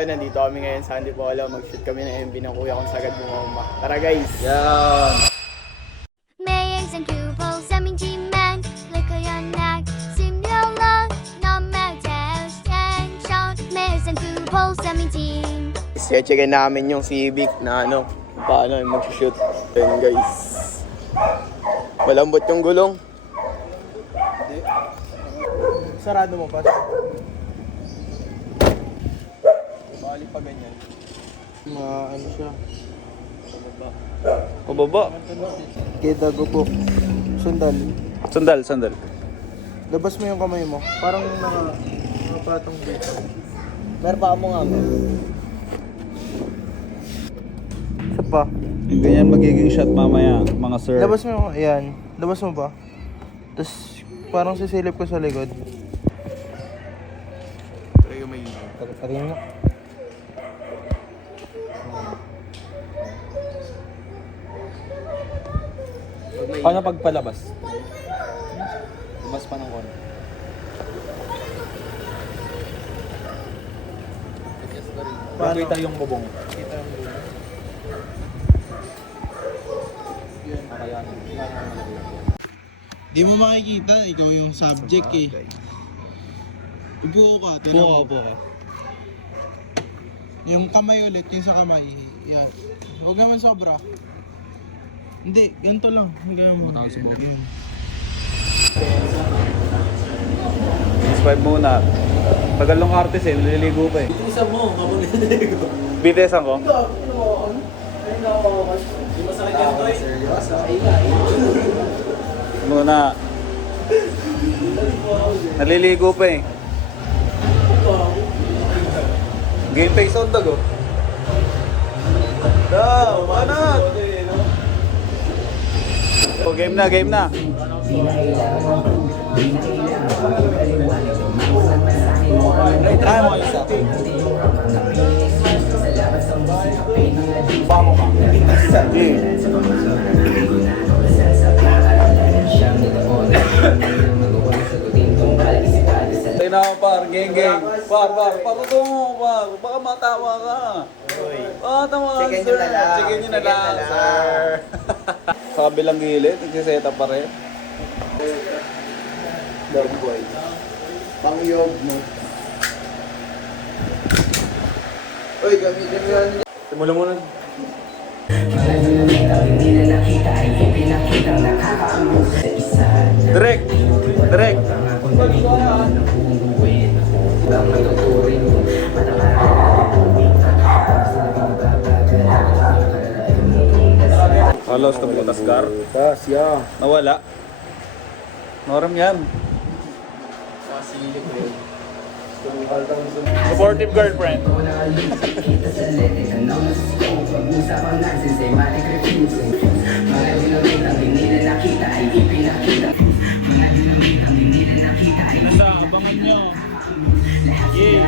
Ayun, nandito kami ngayon sa Antipolo. Mag-shoot kami ng MV ng kuya kong sagad bumomba. Tara guys! Yan! 没人想 Q 步生命之门，立刻让那閃亮了，那麼在身上，沒人想 Q 步生命之門。 Check-checkin namin yung Civic na ano, kung paano mag-shoot. Ayun guys. Malambot yung gulong. Sarado mo pa. Bali pa ganyan. Ano siya? Pababa. Kita ko po. Sundal. Sandal. Labas mo yung kamay mo. Parang nakapatong dito. Meron pa mo nga. Isa pa. Ganyan magiging shot mamaya, mga sir. Labas mo yung, ayan. Labas mo pa. Tapos parang sisilip ko sa likod. Try may try mo. Paano pagpalabas? Labas pa ng konti. Pakita yung bubong. Kita mo. Di mo makikita, ikaw yung subject eh. Upo ka, Buka, buka. Yung kamay ulit, yung sa kamay. Yan. Huwag naman sobra. Hindi, ganito lang. Ganyan mo. Yun. Subscribe muna. Tagal ng artist eh, naliligo pa eh. Isa mo, kapag naliligo. BTS ko? Di masakit yan, Toy. Muna. Naliligo pa eh. Game face on dog oh. Daw, manat! Oh, game na. Try mo isa. Bamo ka. Tayo na par, geng. Par, paruto mo, par. Baka matawa ka. Tawa ka, sir. Checkin nyo na lang, sir. Sa kabilang gilid, nagsiseta pa rin. Dog boy. Pangyog mo. Uy, gamitin mo yan. Simulan mo na. Direk! Halos na butas car. Tas, yeah. Nawala. Noram yan. Supportive girlfriend. Nasa, abangan nyo. Yeah.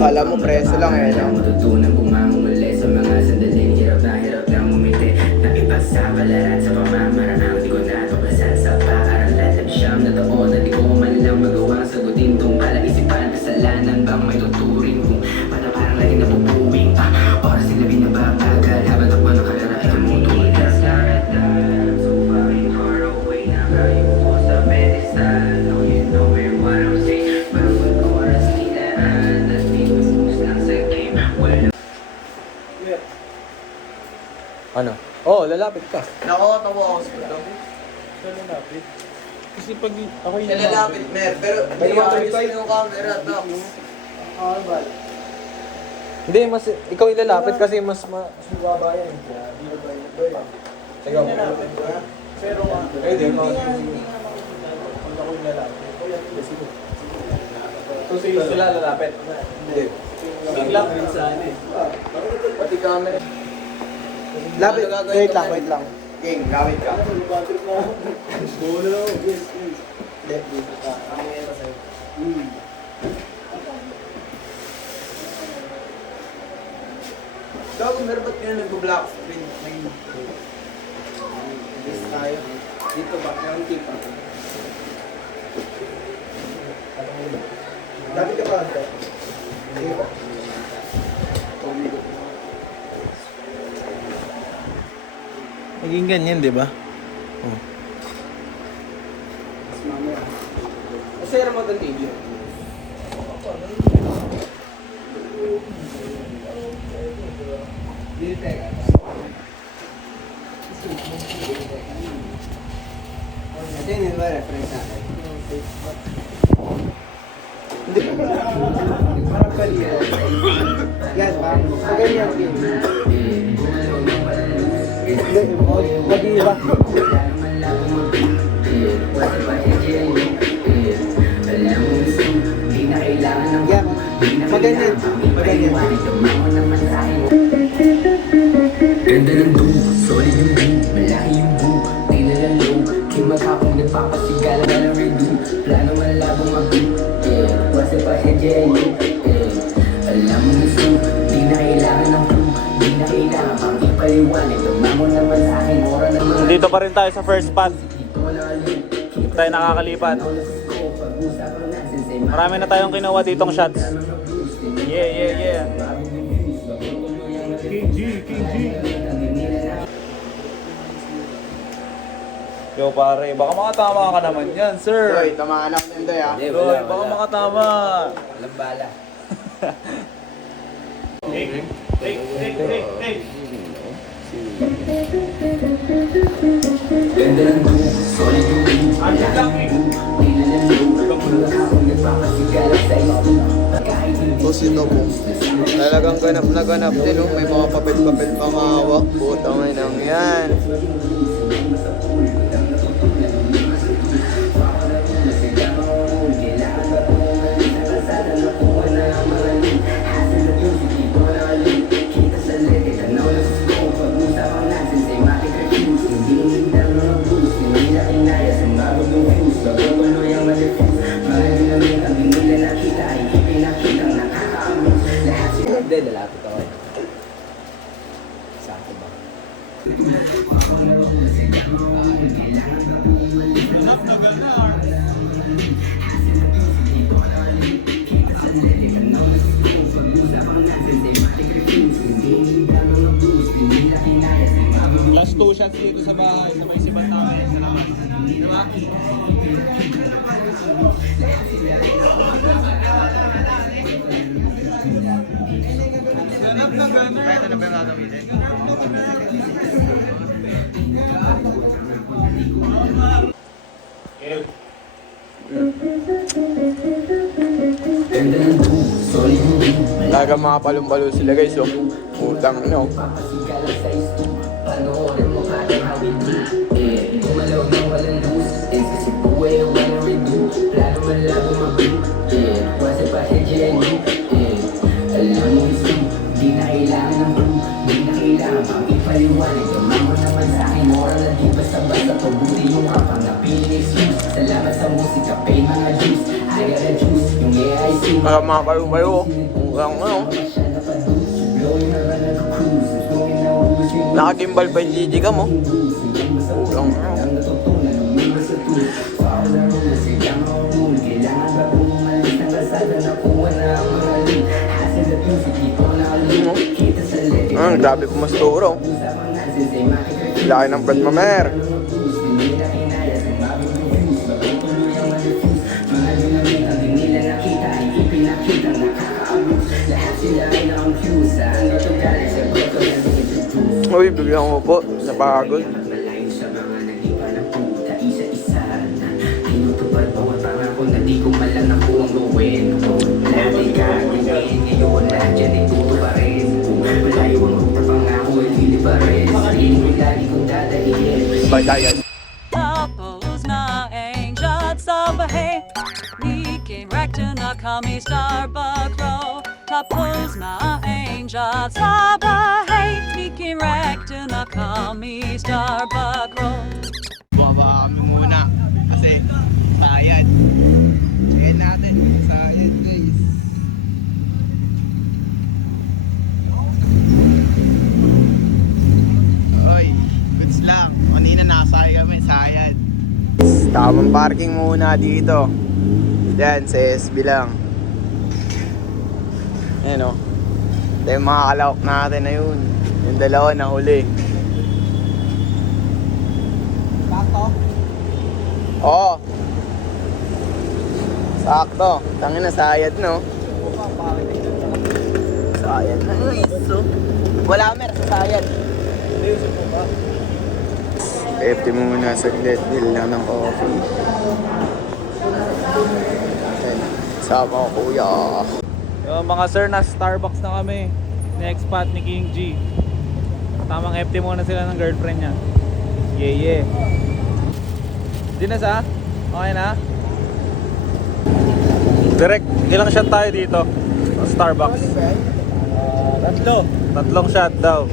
Kala mo preso lang eh, no? Matutunan pumamumuli sa mga sandaling hirap na ngumiti. Naipasa palaran sa pamamaraan. Di ko natuklasan sa paaralan. Siyam na taon na di ko man lang magawa. Sagutin tong palaisipan. Kasalanan bang may tuturing kung para parang lagi napupuwing. Oras sila binababagal. Habang ako nakarara ay tumutulog. So fucking far away. Nakayupo sa pedestal. Oh, you know what I'm saying. Bawat oras nilaan. At di mas lang sa game. Ano? Oh, lalapit ka. Nakakatawa ako sa ito. Lalapit. Kasi pag ako yung Lalapit, mer. Pero May hindi mga ayos tripod. yung camera. Tapos, bal. Hindi, mas ikaw yung lalapit kasi mas mababa yan. Sige mo. Pero, Pwede mo. ako yung lalapit. Sila lalapit. Hindi. Bigla rin sa ano eh. Pati camera. Lapit, wait lang. King, gamit ka. Left dito ka. Ang ito sa'yo. Gago, meron ba't yun nag-black screen? Yes tayo. Dito ba? Yung tipa. Dami ka ba? Naging ganyan, di ba? Oh. Masaya naman ang video. Ito yung reference natin. Hindi. Parang kaliya. Yan, parang sa ganyan. Hindi, mag-iiba. Yan, maganyan. Maganyan. Ganda ng boom, solid yung boom, malaki yung boom, di nalalo, di maghapong nagpapasigala na ng redo, plano malabong mag-boom, yeah, wasa pa headya yun, yeah, alam mo gusto, di na kailangan ng boom, di na kailangan pang ipaliwanag, tumamon naman sa akin, ora naman, Dito pa rin tayo sa first spot. Dito tayo nakakalipat. Marami na tayong kinuha ditong shots. Yeah. Yo pare, baka makatama ka naman yan, sir. Hoy, tamaan ako ng day, ah. Yoy, baka makatama. Walang bala. ganda ng boom, solid yung boom, malaki yung boom, di nalalo, di maghapong nagpapasigala sa iyo, kahit hindi O sino mo? Talagang ganap na ganap din, oh. May mga papel-papel pang hawak. Putang inang yan. Hindi, lalapit ako eh. Saan ko ba? Last 2 shots dito sa bahay, sa may sibat namin. Di ba? Kahit ano ba yung gagamitin? ganda ng boom, solid yung boom, Talagang mga palong-palo sila guys, oh. Putang ino. papasigala sa isto, panoorin mo kada hawid eh, gumalaw na walang lose, eh, kasi buhay ang walang redo, plano malabo mag-boom, eh, wasa pa headya yun, eh, alam mo gusto, di na kailangan ng boom, di na kailangan pang ipaliwanag, tumama naman sa akin, moral na di basta-basta, pabuti yung kapang napili excuse, salamat sa musika, pay mga juice, I got a juice, yung AIC, Talagang mga palong-palo, oh. Putang ino. Nakagimbal pa yung GG ka mo. Putang ino. Grabe pumasturo. Laki ng bread mamer. Uy, biglang mo po. Napagod. Malayo sa mga nagiba ng puta, isa-isa na tinutupad bawat pangako na di ko malang nakuwang gawin. Lagi gagawin ngayon, lahat yan ay tutupa rin. Kung malayo ang ruta pangako ay lilipa rin. Sarili ko lagi kong dadahin. Bye guys. Tapos na angel sa bahay Niking recto na kami Starbucks row Tapos na angel sa bahay Niking recto na kami Starbucks row Baba kami muna. Kasi, sayad. Sayad natin. Sayad, guys. Oy, goods lang. Kanina nakasaya kami. Sayad. Tamang parking muna dito. Yan, sa SB lang. Ayan o. Ito yung mga kalawak natin na yun. Yung dalawa na huli. Sakto. Oo. Sakto. Tangin na sayad, no? Sayad na iso. Wala mer sa sayad. FT muna saglit. Bill lang ng coffee. Ayan. Sama ko kuya. Yung mga sir, na Starbucks na kami. Next spot ni King G. Tamang FT muna sila ng girlfriend niya. Yeah. Di na sa? Okay na? Direct, ilang shot tayo dito? Sa Starbucks. Tatlong shot daw.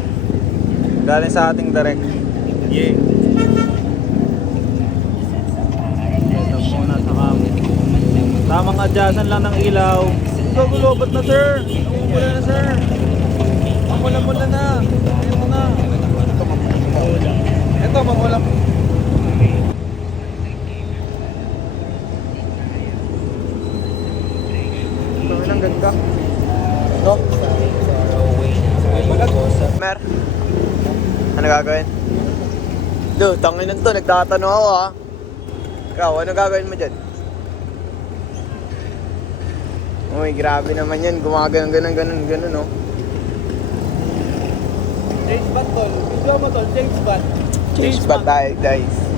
Galing sa ating direct. Yeah. Ito muna sa kami. Tamang adjustan lang ng ilaw. Gagulobot na sir. Mula na sir. Mula na. Ayun na. Ito, mangulap. Ito ang ganda. No? Mer, ano gagawin? Dude, tangin na to. Nagtatanong ako ha. Ikaw, ano gagawin mo dyan? Uy, grabe naman yan. Gumaganon, no? James Bond tol. Video mo tol, James Bond. Change ba tayo,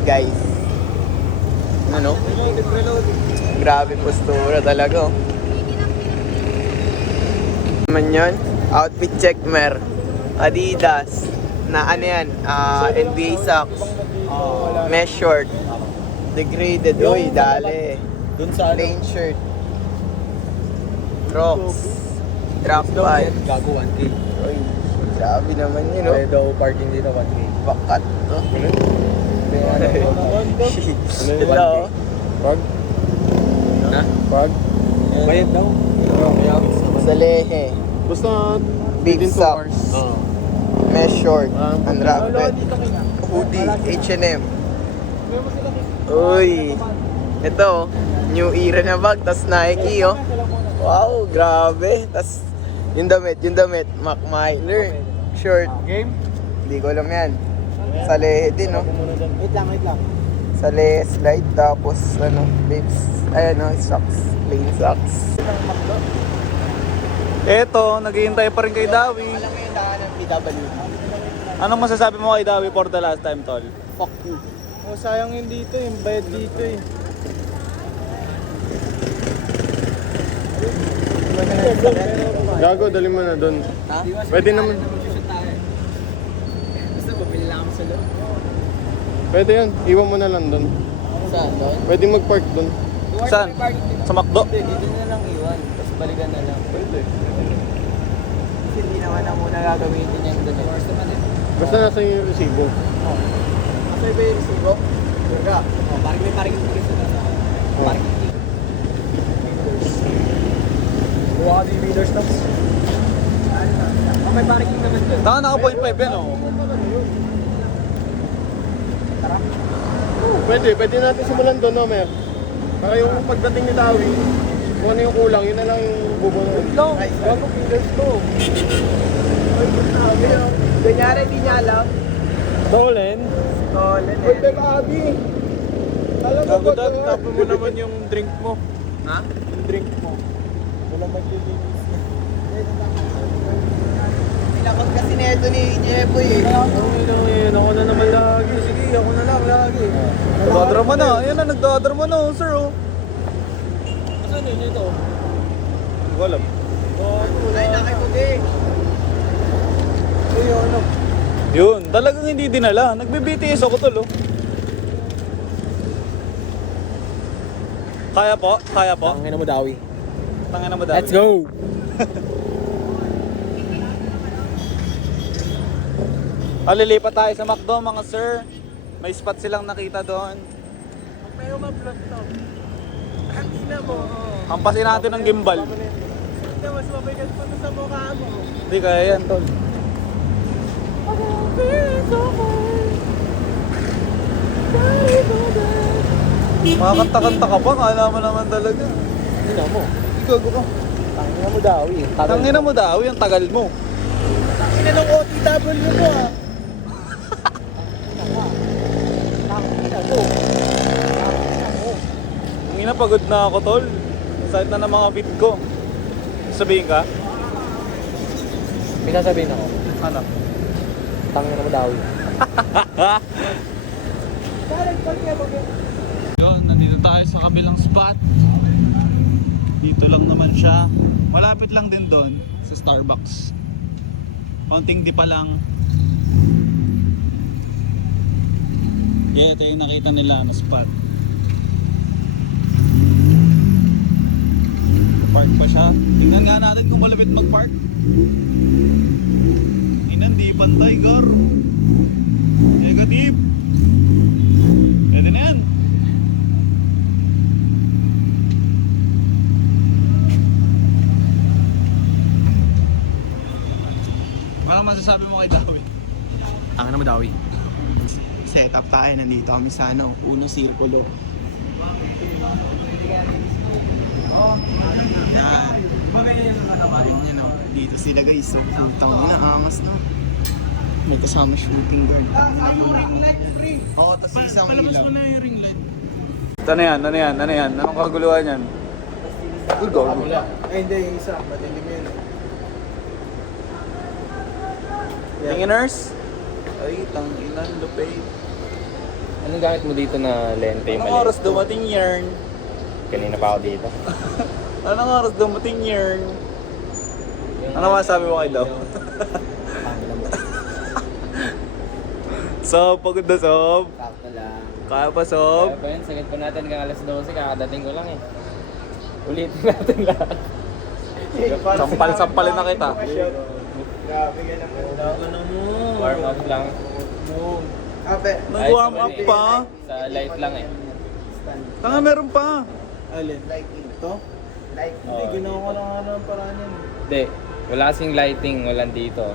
guys? Ano? Reload. Grabe postura talaga, oh. Naman yun? Outfit check, Mer. Adidas. Na ano yan? NBA socks. Mesh short. Degraded. Uy, dali. Dun sa Plain shirt. Crocs. Drop bike. Gago 1K. Uy, grabe naman yun, oh. daw parking dito 1K. Bakat, oh. Hello. Pag? Ha? Pag? Bayad daw. Sa lehe. Basta Big socks. Mesh short. Unwrapped. Hoodie. H&M. Uy. Ito, new era na bag. Tas Nike, oh. Wow, grabe. Tas yung damit. Mac Miller. Short. Game? Hindi ko alam yan. Sa lehe din, no? Wait lang. Sa lehe slide. Tapos, babes. Ayan, no? Socks. Plain socks. Eto, naghihintay pa rin kay Dawi. Alam mo yung daan ng PW? Anong masasabi mo kay Dawi for the last time, tol? Fuck you. Oh, sayang yun dito, yung bayad dito eh. Gago, dali mo na doon. Ha? Pwede naman. Basta mabili lang ako sa loob. Pwede yun. Iwan mo na lang doon. Saan doon? Pwede mag-park doon. Saan? Sa McDo? Dito na lang iwan. Tapos balikan na lang. Pwede. Kasi hindi naman na muna gagamitin yung doon. Basta nasa yung resibo. Asa ba yung resibo? Durga. Parang may parking ticket sa parking ticket. Buwa ka yung leader stops. May parking naman doon. Taka naka 0.5 yan, oh. Pwede natin simulan doon, no, Mer? Para yung pagdating ni Dawi, kung ano yung kulang, yun na lang yung bubunod. Long, bago leaders to. Kunyari, di niya alam. Stolen? Stolen eh. Pwede ka, Abi. Alam mo ba ito? Tapon mo naman yung drink mo. Ha? Yung drink mo. Wala maglilinis. Pinakot kasi neto ni Jeboy eh. Ako na naman lagi. Sige, ako na lang lagi. Nagdadrama na. Ayan na, nagdadrama na, oh, sir, oh. Saan yun ito? Hindi ko alam. Kulay na kay Puti. Yun, talagang hindi dinala. Nagbe-BTS ako, tol, oh. Kaya po? Tangin na mo Dawi. Tangin na mo, Dawi. Let's go! Lilipat tayo sa McDo, mga sir. May spot silang nakita doon. Pero ma-vlog to. Ang ina mo. Hampasin natin ng gimbal. Hindi, mas mabigat pa to sa mukha mo. Hindi kaya yan, tol. Makakanta-kanta ka pa, kala mo naman talaga. Ina mo. Ikaw ka. Tangina mo daw eh. Tangina mo daw, yung tagal mo. Ina ng OTW mo ah. Tangina, pagod na ako, tol. Sakit na ng mga feet ko. Sabihin ka? May sasabihin ako. Ano? Tangina mo daw eh. Yun, nandito tayo sa kabilang spot. Dito lang naman siya. Malapit lang din doon sa Starbucks. Konting di pa lang. Yeah, ito yung nakita nila na spot. Park pa siya. Tingnan nga natin kung malapit mag-park. Di pantay, gar. Negative. Pwede na yan. Parang masasabi mo kay Dawi. Tangina mo daw eh. Set up tayo, nandito kami sa Uno Sirkulo. Yan, dito sila guys, so putang ina, angas na. May kasama shooting guard. Oo, tas isang Palabas ilaw. mo na yung ring light. Ano yan? Ano yan? Ano yan? Anong kaguluhan yan? Uy, gago. Ay hindi, yung isa. Madilim yun. Tinginers? Ay, tanginan, lupay. Anong gamit mo dito na lente yung Anong maliit? oras dumating yarn? Kanina pa ako dito. Anong oras dumating yarn? Ano masabi mo kay Daw? Sob, pagod na Sob. Sakto lang. Kaya pa Sob. Kaya pa yun, sagad pa natin hanggang alas 12, kakadating ko lang eh. Ulitin natin lahat. Sampal-sampalin na kita. Grabe ka naman daw. Warm up lang. Ape. Nag-warm up pa. Sa light lang eh. Tanga, meron pa. Alin? Lighting. Ito? Lighting. Hindi, Oo, ginawa ko lang ang paraan yan. Hindi. Wala kasing lighting, walang dito.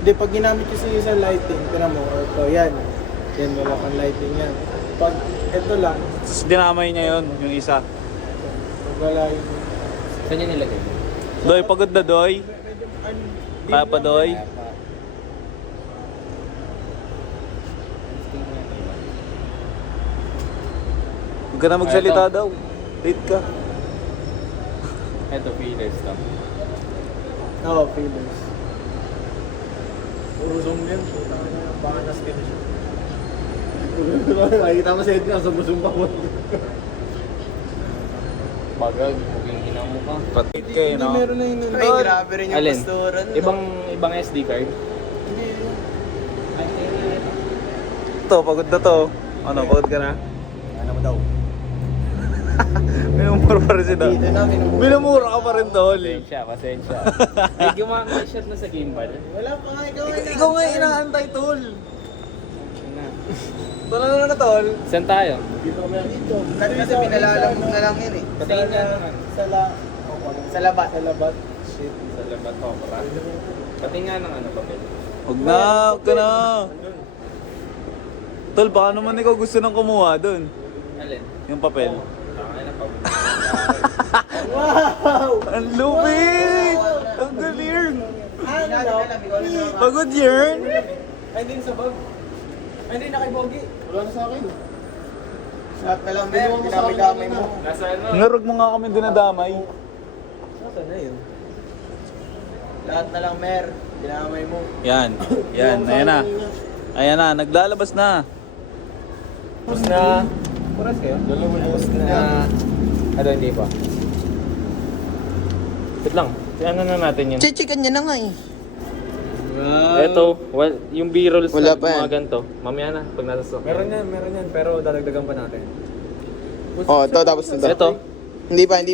Hindi, pag ginamit kasi sa lighting, tira mo, ito, yan. Yan, wala kang lighting yan. Pag ito lang, Tapos dinamay niya yun, yung isa. pag wala yung... Saan yun nilagay? Doy, pagod na Doy. Kaya pa Doy. Kaya pa. Huwag ka na magsalita daw. Late ka. Ito, feelers lang. Oo, feelers. Puro zoom yan. Baka na-skin siya. Nakikita mo sa Edna, sumpa mo. Bagag, huwag hinang mo ka. Patit ka eh, no? Meron na yun. Ay, grabe rin yung Alin? pastoran. no? Ibang SD card? Ito, pagod na to. Ano, pagod ka na? Ano mo daw? Minumura pa rin si Daw. Dito na, minumura. Minumura ka pa rin, Tol. Pasensya. Ay, gumamit shot na sa gimbal. Wala pa nga ikaw. Ikaw nga yung inaantay, Tol. Tol, ano na, Tol? Saan tayo? Kasi pinalalang mo na lang yan eh. Patingin nga naman. Sa labat. Sa labat. Sa labat opera. Patingin nga ng ano, papel. Huwag na, huwag ka na. Tol, baka naman ikaw gusto nang kumuha dun. Alin? Yung papel. Tangay na pa. Wow! Ang lupit! Ang galing! Ano? Pagod yarn! Ay, din sa bag. Ay, din na kay Bogi. Wala na sa akin. Lahat na lang, Mer. Dinami-damay mo. Nasa ano? Ngarog mo nga kami dinadamay. Nasaan na yun? Lahat na lang, Mer. Dinamay mo. Yan, yan, ayan na. Ayan na, naglalabas na. Tapos na. Puras kayo? Tapos na. Ano, hindi pa. Wait lang. Ano na natin yun? Chichikan niya na nga eh. Ito, yung B-rolls Wala na pa yan. mga ganito. Mamaya na, pag nasa stock. Meron yan. Pero dadagdagan pa natin. Oh, ito tapos na to. Ito, Hindi pa. Hindi,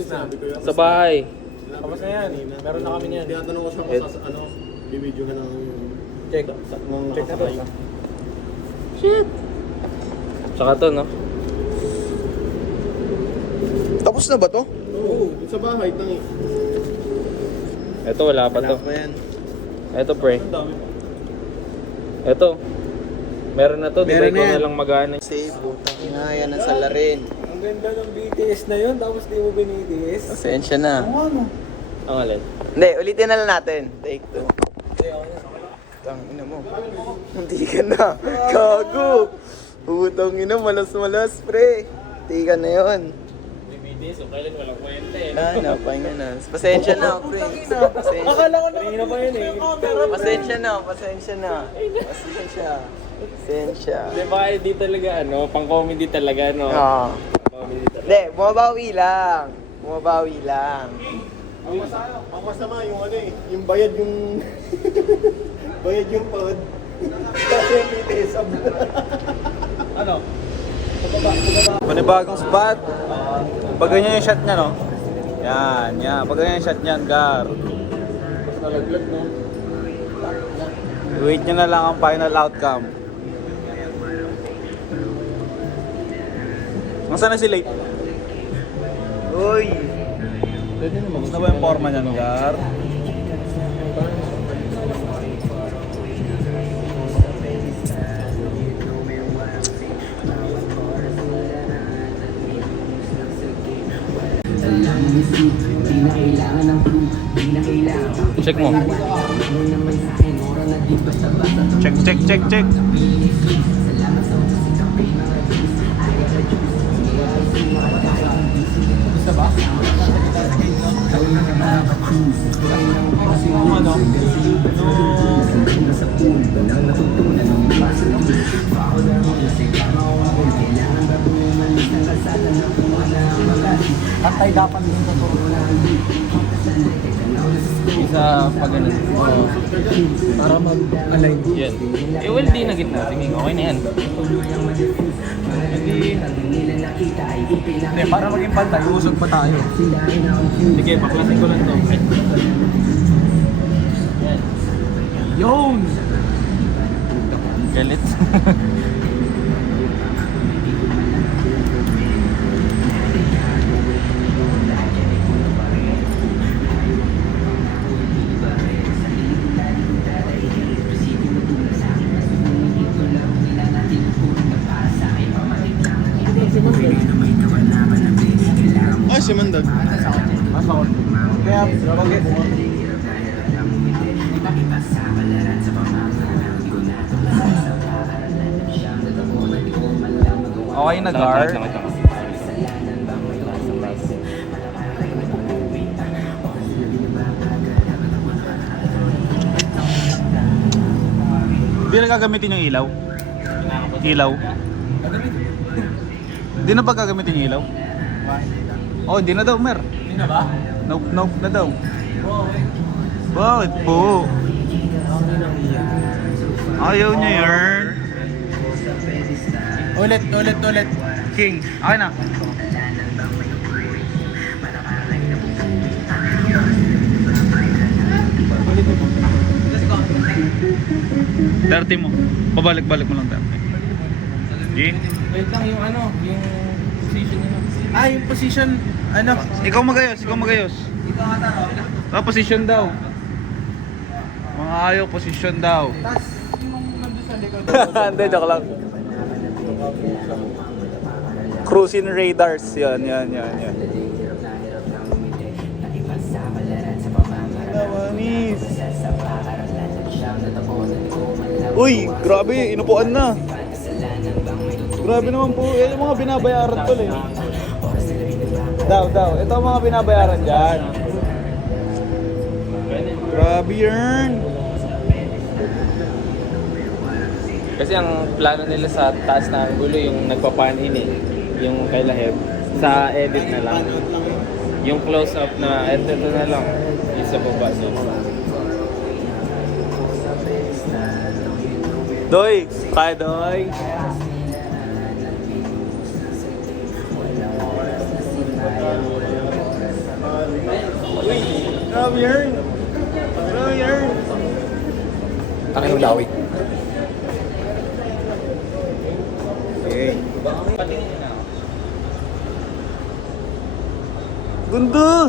sinabi ko yan. sa bahay. Tapos na yan. Meron na kami niyan. Tinatanong ko siya kung sa ano, bibidyo ka ng... Check. Check na to. Shit. Tsaka to, no? Tapos na ba to? Oo, sa bahay, tangi. Ito, wala pa to. pa yan. Ito, pre. Ito. Meron na to, di ba ikaw na lang mag-ano? Save, putang ina, yan ang salarin. ganda ng BTS na yun, tapos di mo binitiis. Pasensya na. Ano? Ang alin? Hindi, ulitin na lang natin. Take 2. Tangina mo. Hindi ka na. Gago. Putang ina, malas-malas, pre. Hindi ka na yun. BTS, so kailan walang kwenta eh. Napahinga na. Pasensya na, pre. Pasensya. Akala ko Kanina pa yun eh. Pasensya na, pasensya na. Pasensya. Pasensya. Di ba di talaga pang comedy talaga Oo. Comedy talaga. Hindi, bumabawi lang. Bumabawi lang. Ang masama yung yung bayad yung... bayad yung pod. Kasi yung BTS ab. Panibagong spot. Pag ganyan yung shot niya, no? Yan. Pag ganyan yung shot niyan, Gar. Nalaglag, no? Wait nyo na lang ang final outcome. Nasaan na si Late? Uy! Gusto ba yung forma niyan, Gar? Check mo. Check. Isa pag ganun. Para mag-align. Yan. Well, di na gitna. Sige, okay na yan. Hindi, para maging pantay, usog pa tayo. Sige, paklasin ko lang to. Yun! Galit. Ay, si Mandag. Kaya, bagay. Okay na, Gar. Hindi na gagamitin yung ilaw? Ilaw? Hindi na ba gagamitin yung ilaw? Oh, hindi na daw, Mer. Hindi na ba? Nope na daw. Bakit po? Ayaw niya yarn. Ulit. King, okay na. Dirty mo. Pabalik-balik mo lang 30. King? Wait lang yung position nila. Yung position, Ikaw magayos. Position daw. Mga ayaw, position daw. Hindi, joke lang. Cruising radars, yan. Nawanis. Uy, grabe, inupuan na. Grabe naman po, yung mga binabayaran tol eh. Daw, ito ang mga binabayaran dyan. Grabe yarn. Kasi ang plano nila sa taas na angulo yung nagpapan-in eh. Yung kay Laheb. Sa edit na lang. Yung close-up na ito na lang. Yung sa baba niya. Doy, tayo Doy. Uy, grabe yarn. Ano yung lawig? Okay. Ganda!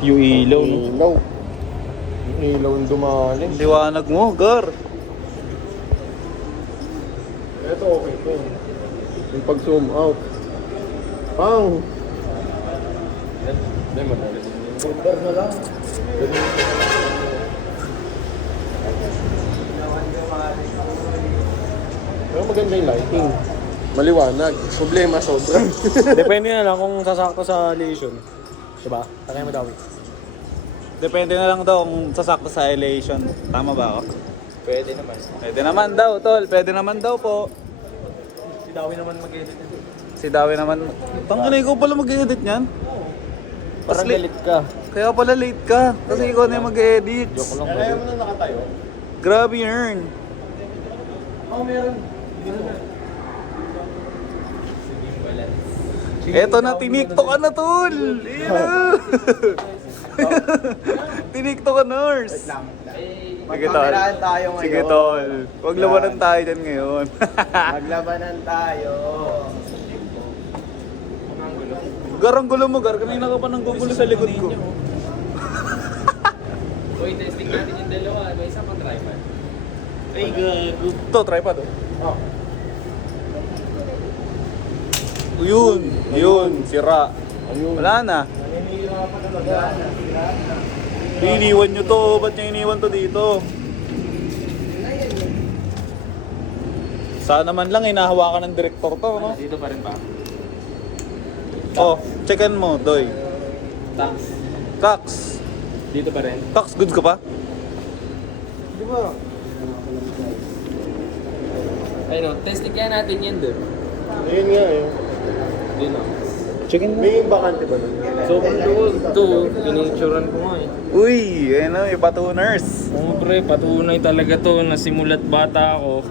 Yung ilaw, no? Ilaw. Yung ilaw yung dumali. Liwanag mo, Gar. Ito okay to. Yung pag-zoom out. Pang! Pero maganda yung lighting. Maliwanag. Problema sobra. Depende na lang kung sasakto sa elevation. Diba? Takay mo daw. Depende na lang daw kung sasakto sa elevation. Tama ba ako? Pwede naman. Pwede naman daw, tol. Pwede naman daw po. Si Dawi naman mag-edit. Si Dawi naman. Tangina, ikaw pala mag-edit niyan? Parang galit ka. Kaya pala late ka. Kasi ikaw na yung mag-edit. Joke lang. Kaya mo na nakatayo. Grabe yun. Eto na, tinikto ka na, tol. Ayan na. Tinikto ka, nurse. Sige, tol. Magkameraan tayo ngayon. Sige, tol. Huwag labanan tayo dyan ngayon. Maglabanan tayo. Garang gulo mo, Gar. Kanina ka pa nang gugulo sa likod ko. Uy, testing natin yung dalawa. May isa pang tripod. Ay, gago. Ito, tripod, oh. Yun, sira. Wala na. Iniwan nyo to, ba't nyo iniwan to dito? Sana man lang inahawakan ng direktor to, no? Dito pa rin ba? Oh, checkan mo, Doy. Tax. Tax. Dito pa rin. Tax, goods ka pa? Di ba? Ayun, testing kaya natin yan doon. Ayun nga eh. Dito. Checkin mo. May bakante ba nun? Sobrang luwag. Ito, pinicturean ko nga eh. Uy, ayun na, may patuners. Oo, pre, patunay talaga to na simulat bata ako.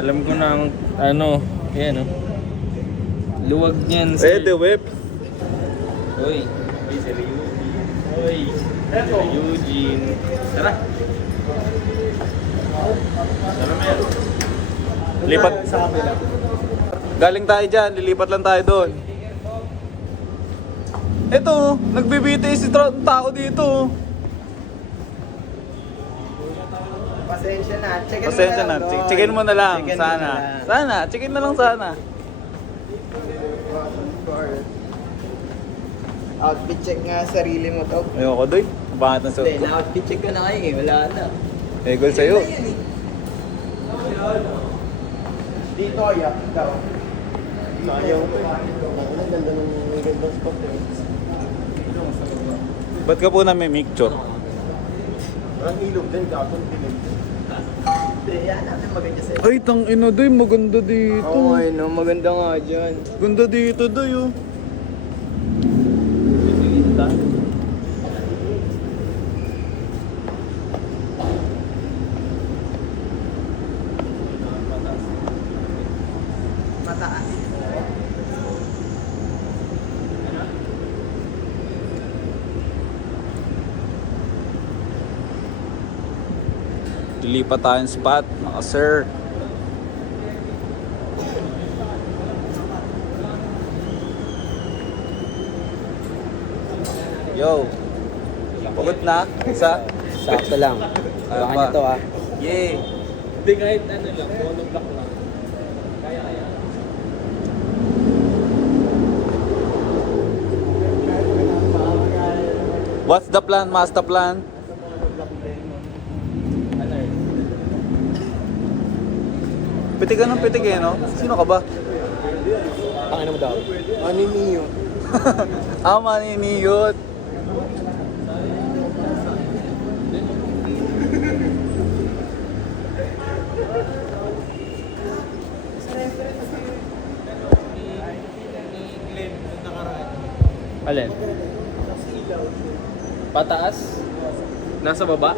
Alam ko na ang, ano, yan, oh. Luwag niyan si... Pwede, whip. Uy, uy, si Ryujin. Uy, si Ryujin. Tara. Tara, Mel. Lipat. Galing tayo dyan, lilipat lang tayo doon. Ito, nagbibiti si tao dito. Pasensya na. Pasensya na, checkin mo na lang, Checkin mo sana. na lang. Sana, checkin na lang sana. Outfit check nga sarili mo to. Ayoko, Doy. Ang pangit ng suot Hindi, ko. na-outfit check ko na kayo eh. Wala na. Egol sa'yo. Dito, yak. Ikaw. Sayang ko eh. Ang ganda ng gandang spot eh. Ba't ka po na may picture? Ang ilog din, gagawin dilim. Hindi, yan natin maganda sa'yo. Ay, tang ina, Doy. Maganda dito. Oo, ay no. Maganda nga dyan. Ganda dito, Doy, oh. Mataas. Lilipat tayong spot, mga sir. Yo. Pagod na? Isa? Sakto lang. Ano Baka pa? nyo to ah. Yay! Hindi, kahit ano lang, monoblock lang. Kaya. What's the plan, master plan? Ano yun? Pitig ka ng pitig eh, no? Sino ka ba? Tangin mo daw. Aniniyo. Maniniyot. Alin? Pataas? Nasa baba?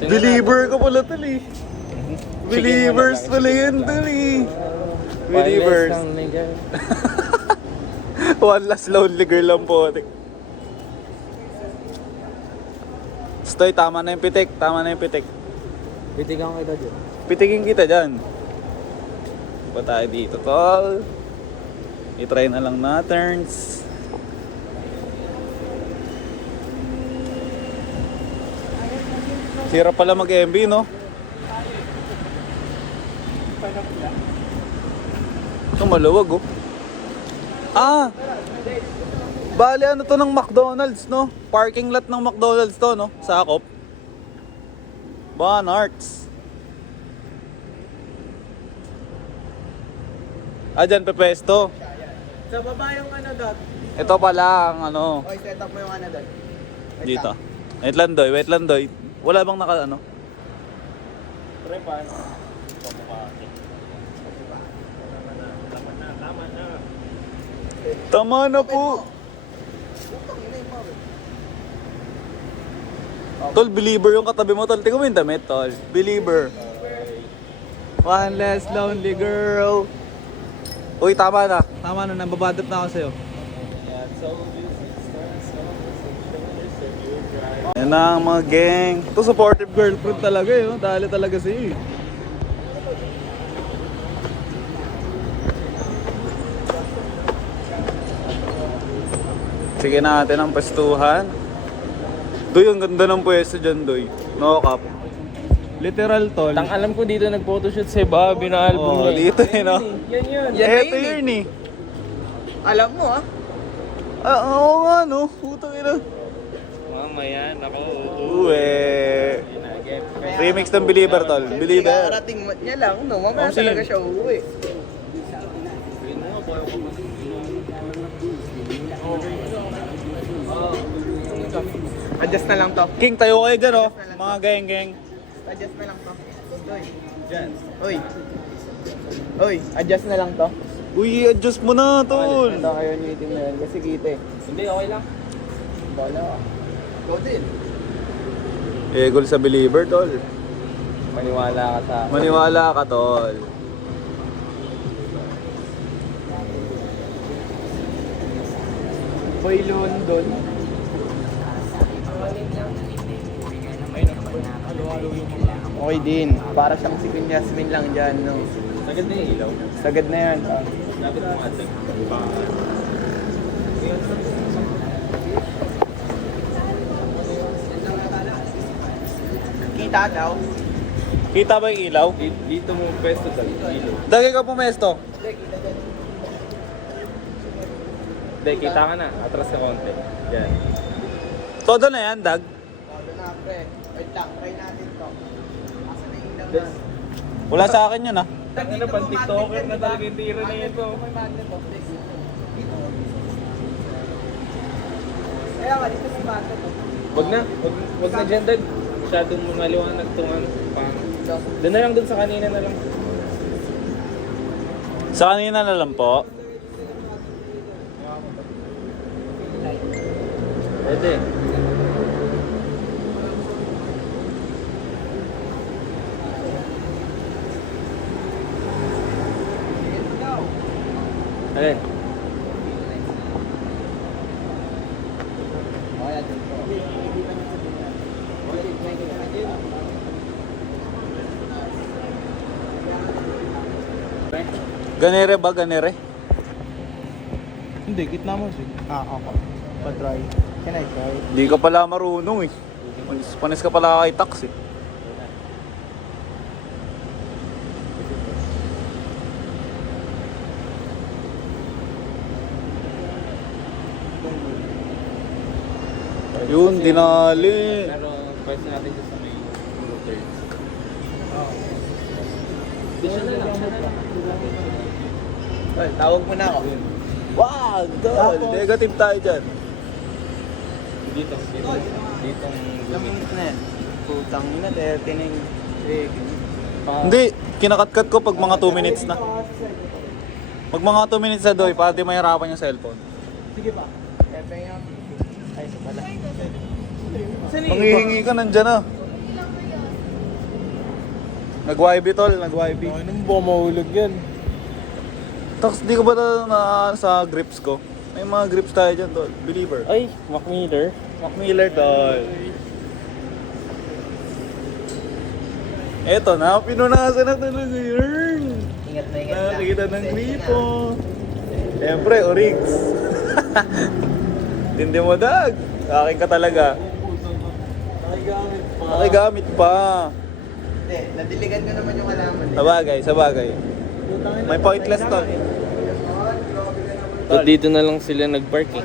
Believer ka pala tol eh. Believers pala yun tol eh. Believers. One last lonely girl lang po. Stoy, tama na yung pitik. Tama na yung pitik. Titigan kita dyan. Pitigin kita dyan. Pa tayo dito, tol. I-try na lang natin. Hirap pala mag-MB, no? Ito maluwag, oh. Ah! Bale, ano to ng McDonald's, no? Parking lot ng McDonald's to, no? Sakop. Van Arts. Ah, dyan, pepesto. Sa baba yung ano, Dot. Ito pala ang ano, Oy, set up mo yung ano, Dot. dito. Wait lang, doy. Wala bang naka, ano? Tama na po. Tol, believer yung katabi mo, tol. Tingnan mo yung damit, tol. Believer. One less lonely girl. Uy, tama na. Tama na, nababadap na ako sa'yo. Yan na ang mga gang. Ito supportive girlfriend talaga eh. Dali talaga siya eh. Sige natin ang pestuhan. Doy, ang ganda ng pwesto dyan, Doy. No cap. Literal, tol. Tang alam ko dito nag-photoshoot si Bobby na album Oh, niya. dito eh, no? Yan yun. Ito yun eh. Alam mo, ah. Ah, oo nga, no? Putang ina. Mamaya, nako. Uwe. Remix ng Believer, tol. Believer. Kakarating niya lang, no? Mamaya Oh, sige. talaga siya uuwi. Adjust na lang to. King, tayo kayo dyan, oh. Mga geng-geng. Adjust na lang to. Uy. Uy. Uy, adjust na lang to. Uy, adjust mo na, tol. Ito kayo yung itim na yan kasi kita eh. Hindi, okay lang. Bala ka. Go din. Egol sa Believer, tol. Maniwala ka sa akin. Maniwala ka, tol. Boy London. Okay din. Para siyang si Queen Yasmin lang dyan, no? Sagad na yung ilaw. Sagad na yan. Ah. Dapat mo atin. Kita daw. Kita ba yung ilaw? Dito mo pwesto sa ilaw. Dagi ka pumesto. Hindi, kita ka na. Atras ka konti. Yan. Todo na yan, Dag. Todo na, pre. Wait lang, try natin to. Asa na yung ilaw na? Wala sa akin yun, ah. Ano, pan-tiktoker na talaga yung tira na ito. May magnet to, please. Dito. Kaya nga, dito may magnet to. Wag na. Wag na dyan, Dag. Masyadong maliwanag itong ano. Doon na lang, doon sa kanina na lang. Sa kanina na lang po. Pwede. Alin? Ganere ba, ganere? Hindi, gitna mo siya. Ah, ako. Pa-try. Can I try? Hindi ka pala marunong eh. Panis ka pala kay tax eh. Yun, dinali. Pero pwede natin dyan sa may routers. Tol, tawag mo na ako. Wag, tol. Negative tayo dyan. Dito. Ilang minutes na yan? Putang ina, 30 na yung seconds. Hindi, kinakatkat ko pag mga 2 minutes na. Pag mga 2 minutes na doy, para di mahirapan yung cellphone. Sige pa. Pepe yung... Ay, ito pala. Manghihingi ka, nandyan na. Nag-YB tol, nag-YB. Ano mo ba mahulog yan? Tapos di ko ba na sa grips ko? May mga grips tayo dyan tol, Believer. Ay, Mac Miller. Mac Miller tol. Eto na, pinunasan na talaga yun. Ingat na ingat lang. Nakikita ng gripo. Siyempre, Origs. Tindi mo, Dag. Akin ka talaga. Nakigamit pa. Hindi, nadiligan ko naman yung alaman. Sabagay. May pointless tol. Ba't dito na lang sila nag-park eh?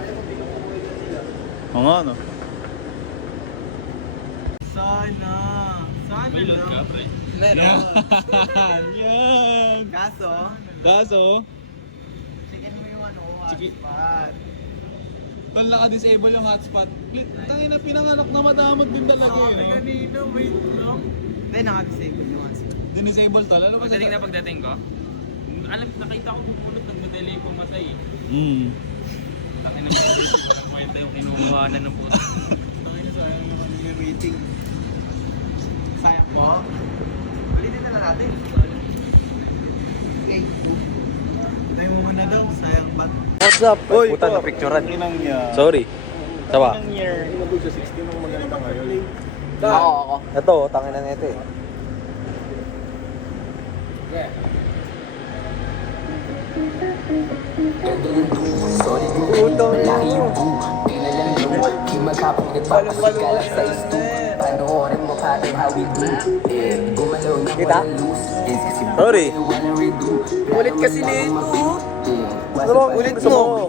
Oo nga, no? Sana lang. Meron. Yan! Kaso, chicken mo yung hotspot. Well, naka-disable yung hotspot. Tangin na pinanganak na madamot din talaga eh, no? Kanina, wait lang. Hindi, naka-disable yung hotspot. Dinisable to, lalo kasi... Pagdating na pagdating ko, nakita ko pulot, nagmadali pumatay eh. Takin na walang kwenta yung kinukuhanan ng puto. Sayang naman yung rating. Sayang mo? Ulitin na lang natin. Okay. Tayo mo muna daw, sayang ba't? What's up? Uy, Puta na Por. picturean. Inang niya. Sorry. Sawa. Inang year. Inabot sa 16 ng maganda ngayon. Ako. Ito, tangin na nito eh. Malaki yung boom, di na lang yung di maghapong nagpapasigala sa isto. Panoorin mo pattern how we do. Gumalaw na walang loose. Kasi Sorry. walang redo. Ulit kasi nito. Ano bang ulit mo?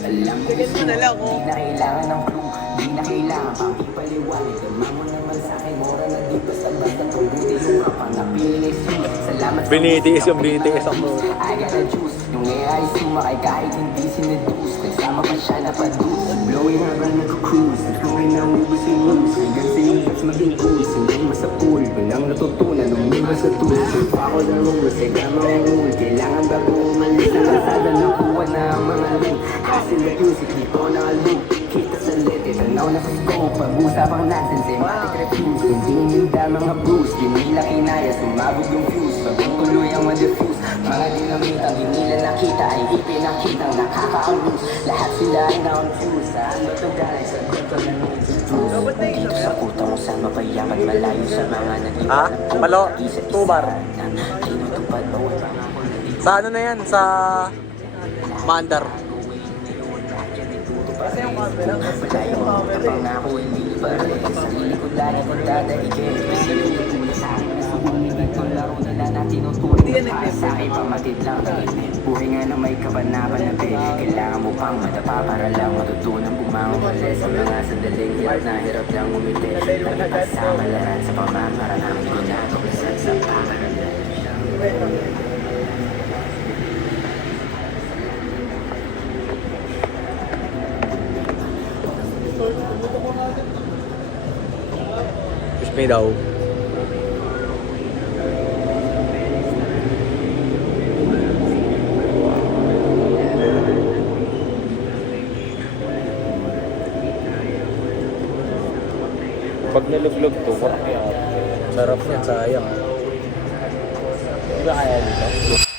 Alam ko mo na lang, oh. di na kailangan ng clue. Di na kailangan pang ipaliwanag. Kalma mo naman sa akin, mora na di basta basta pagbuti yung rap ang napilis yun. Salamat sa BTS yung BTS ako. I got a juice. Yung AI sumakay kahit hindi sineduce. Nagsama pa siya na padus. Blowing habang nag-cruise. Nagkawin na ubus yung news. Hanggang sa yung bats maging cool. Sundin mo sa pool. Walang natutunan nung iba sa tools. Surpa ko na rules. Ay kama ang rule. Kailangan bago umalis ang kalsada. Nakuha na ang mga loop. Hassle na music. Dito na ang loop. Kita sa lete. Tanaw na sa scope. Pag-usapang nonsense. Ematic refuse. Hindi ninda mga bruise. Di nila kinaya. Sumabog yung fuse. Pagkutuloy ang ma-diffuse. Mga dinamit ang di nila nakita. Ay ipinakitang nakaka-abuse. Lahat sila ay na-confuse. Saan ba ito galing? Sa gusto na nung dito sa kuta mo saan mapayaman. Malayo sa mga nag-iwan. Ha? Palo? 2 bar. Tinutupad bawat pangako na di Sa ano na yan? Sa Mandar. Kasi yung camera, malayo ang pangako hindi pa rin. Sarili ko lagi kong dadaigin. Sinutulong sa akin na sumumigit ko laro nila na tinutulong para sa akin pamatid lang. Buhay nga na may kabanapan na pwede. Kailangan mo pang madapa para lang matutunan bumangon ulit sa mga sandaling hirap lang umiti. Nagpasama lahat sa pamamaraan. Hindi ko na ito kasal sa pamaraan. Push me daw. Pag naluglog to, parang kaya. Sarap yan, sayang. Di ba kaya dito?